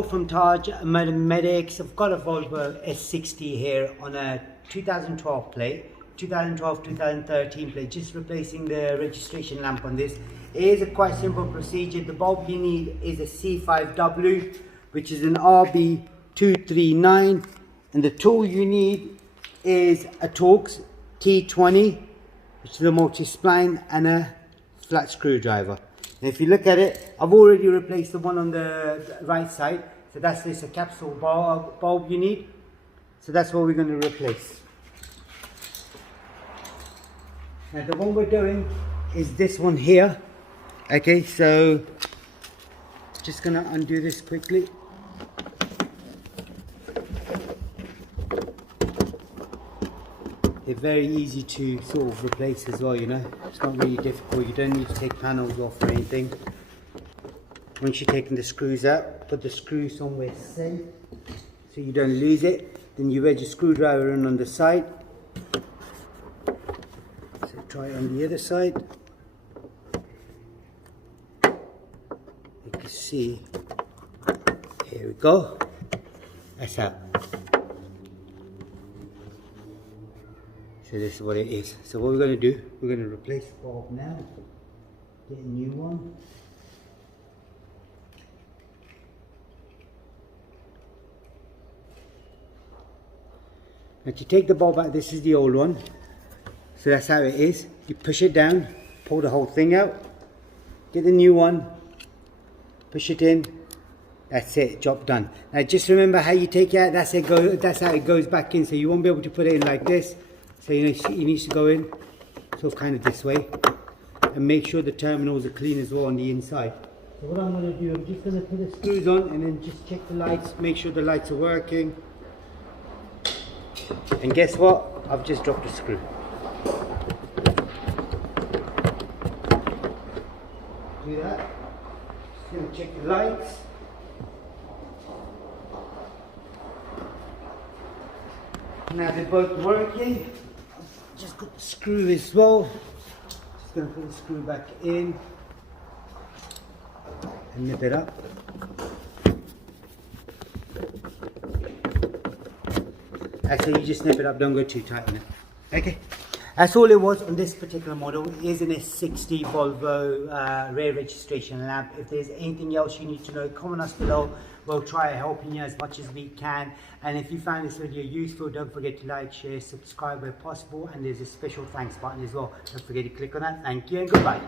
Hello from Tajmotormedics. I've got a Volvo S60 here on a 2012 plate, 2012-2013 plate, just replacing the registration lamp on this. It is a quite simple procedure. The bulb you need is a C5W, which is an RB239, and the tool you need is a Torx T20, which is a multi-spline, and a flat screwdriver. And if you look at it, I've already replaced the one on the right side. So that's this, a capsule bulb you need. So that's what we're going to replace. Now the one we're doing is this one here. Okay, so just going to undo this quickly. They're very easy to sort of replace as well, you know. It's not really difficult. You don't need to take panels off or anything. Once you've taken the screws out, put the screw somewhere safe so you don't lose it. Then you wedge your screwdriver in on the side. So try it on the other side. You can see, here we go. That's out. So this is what it is. So what we're going to do, we're going to replace the bulb now, get a new one. Now to take the bulb out, this is the old one. So that's how it is. You push it down, pull the whole thing out, get the new one, push it in. That's it, job done. Now just remember how you take it out, that's how it goes back in. So you won't be able to put it in like this. So you know, it needs to go in sort of kind of this way, and make sure the terminals are clean as well on the inside. So what I'm going to do, I'm just going to put the screws on and then just check the lights, make sure the lights are working. And guess what? I've just dropped a screw. Do that. Just going to check the lights. Now they're both working. Just got the screw as well. Just going to put the screw back in and nip it up. Actually, you just nip it up, don't go too tight on it. Okay, that's all it was on this particular model. It is an S60 Volvo rear registration lamp. If there's anything else you need to know, comment us below. We'll try helping you as much as we can. And if you found this video useful, don't forget to like, share, subscribe where possible. And there's a special thanks button as well. Don't forget to click on that. Thank you and goodbye.